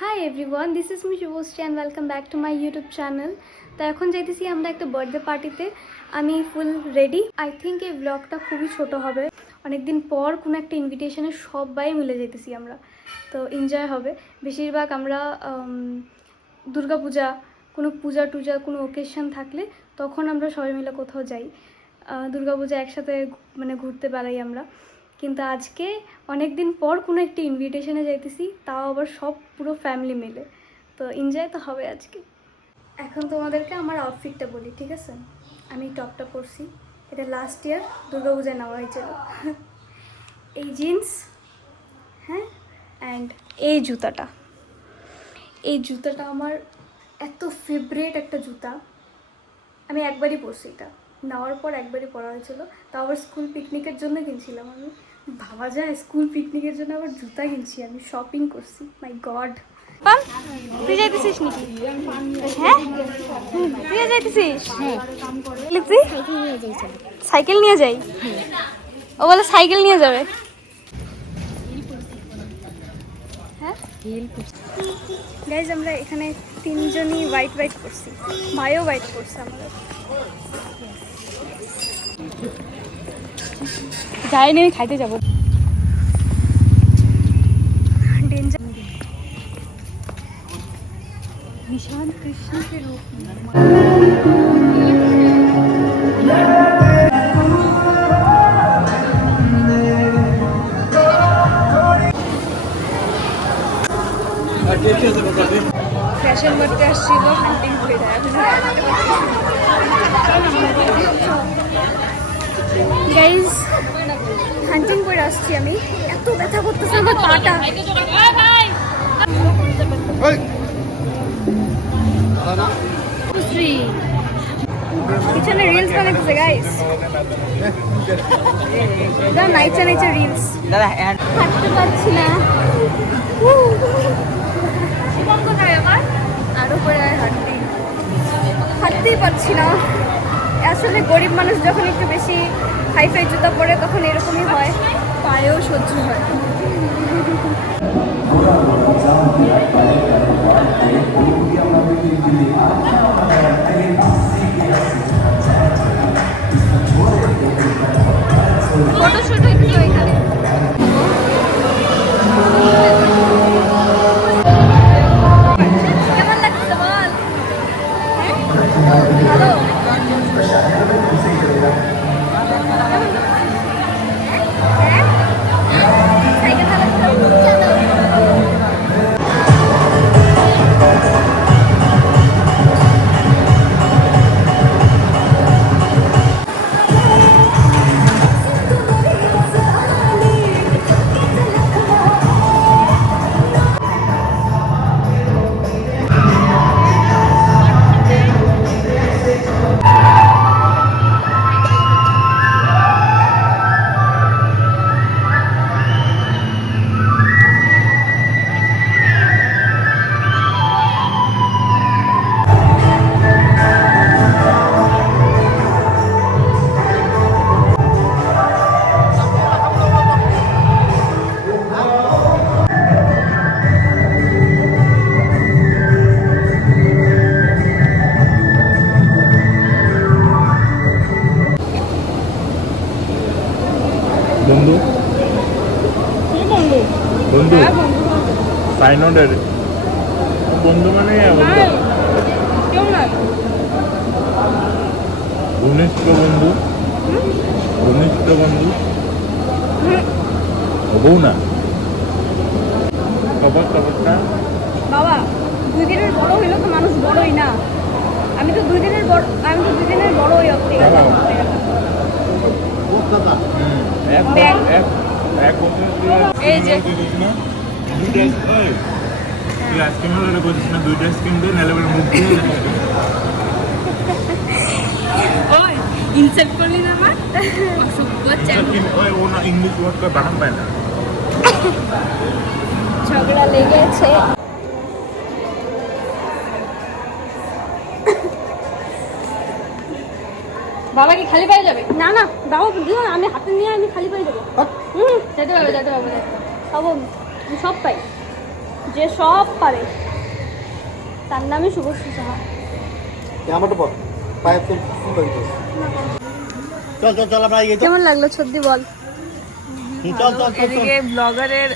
Hi everyone, this is me Subhashree and welcome back to my YouTube channel. তো এখন যাইতেছি আমরা একটা বার্থডে পার্টিতে। আমি ফুল রেডি। আই থিঙ্ক এই ব্লগটা খুবই ছোট হবে। অনেকদিন পর কোনো একটা ইনভিটেশনে সবাই মিলে যেতেছি আমরা, তো এনজয় হবে। বেশিরভাগ আমরা দুর্গাপূজা, কোনো পূজা টুজা, কোনো ওকেশন থাকলে তখন আমরা সবাই মিলে কোথাও যাই। দুর্গাপূজা একসাথে মানে ঘুরতে পারাই আমরা। কিন্তু আজকে অনেক দিন পর কোনো একটা ইনভিটেশনে যাইতেছি, তাও আবার সব পুরো ফ্যামিলি মিলে, তো এনজয় তো হবে আজকে। এখন তোমাদেরকে আমার আউটফিটটা বলি, ঠিক আছে? আমি টপটা পরছি, এটা লাস্ট ইয়ার দুর্গাপূজায় নেওয়া হয়েছিল। এই জিন্স, হ্যাঁ, অ্যান্ড এই জুতাটা। এই জুতাটা আমার এত ফেভারিট একটা জুতা। আমি একবারই পরছি, এটা নেওয়ার পর একবারই পরা হয়েছিল, তাও আবার স্কুল পিকনিকের জন্য কিনছিলাম আমি। ভাবা যায় স্কুল পিকনিকের জন্য আবার জুতা কিনছি, আমি শপিং করছি, মাই গড। তুই যাইতেছিস নাকি? হ্যাঁ, তুই যাইতেছিস? সাইকেল নিয়ে যাই? ও বলে সাইকেল নিয়ে যাবে। হ্যাঁ গাইজ, আমরা এখানে তিনজনই হোয়াইট হোয়াইট করছি, ভাইও হোয়াইট করছে আমাদের। যাইনি, আমি খাইতে যাবো। ডেঞ্জার। निशान कृष्ण के रूप में ফ্যাশন করতে আসছিল, হান্টিং করে গাইজ, হান্টিং করে আসছি আমি। এত ব্যথা করতেছে আমার পাটা। পিছনে রিলস বানাইতেছে গাইস, নাইচা নাইচা রিলস। হাঁটতে পারছি না, আরো করে হাঁটতেই পারছি না। আসলে গরিব মানুষ যখন একটু বেশি হাইফাই জুতা পরে তখন এরকমই হয়, পায়েও সহ্য হয়। ফটোশুট হয়েছিল এখানে। কেমন লাগছে বল? ভালো। সাইকেল চালাচ্ছ? বন্ধু বন্ধু সাইনডের বন্ধু মানে ঘনিষ্ঠ বন্ধু, ঘনিষ্ঠ বন্ধু হবো না। খবরটা বাবা, 2 দিনের বড় হইলো তো মানুষ বড়ই না। আমি তো 2 দিনের বড়, ওই অর্থে এই যে ইনসাল্ট করলি না আমার ইংলিশ ওয়ার্ড করে বানান পায় না। ঝগড়া লেগেছে। বাবা কি খালি পায়ে যাবে? না না, দাও দিও, আমি হাতে নিয়ে আমি খালি পায়ে যাবো। যেতে পারবে সব পাই। যে সব পারে তার নামই শুভশ্রী সাহা। কেমন লাগলো সত্যি বল? এদিকে ব্লগারের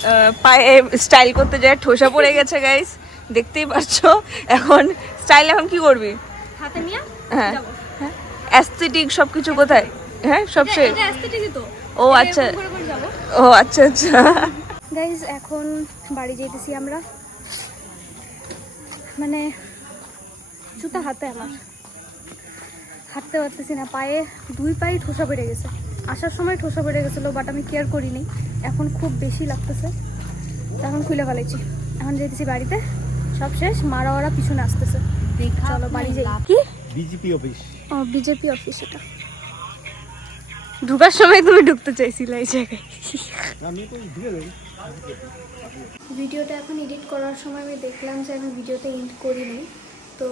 পায়ে স্টাইল করতে যায় ঠোসা পড়ে গেছে গাইস, দেখতেই পাচ্ছো। এখন স্টাইল এখন কি করবি? হাতে নিয়ে হ্যাঁ অ্যাস্থেটিক সবকিছু কোথায়? হ্যাঁ সব শেষ। ও আচ্ছা ও আচ্ছা আচ্ছা। গাইজ এখন বাড়ি যেতেছি আমরা, মানে জুতা হাতে আমার, হাঁটতে পারতেছি না, পায়ে দুই পায়ে ঠোসা পড়ে গেছে। আসার সময় ঠোসা পড়ে গেছিলো বাট আমি কেয়ার করিনি, এখন খুব বেশি লাগতেছে, এখন খুলে ফেলেছি। এখন যেতেছি বাড়িতে, সব শেষ, মারা ওরা পিছনে আসতেছে। চলো বাড়ি যাই। কি বিজেপি অফিস? ও বিজেপি অফিস। এটা ঢুকার সময় তুমি ঢুকতে চাইছিলে এই জায়গায়। ভিডিওটা এখন এডিট করার সময় আমি দেখলাম যে আমি ভিডিওটা এন্ড করিনি, তো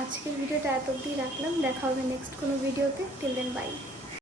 আজকের ভিডিওটা এত অবধি রাখলাম। দেখা হবে নেক্সট কোনো ভিডিওতে। Till then by.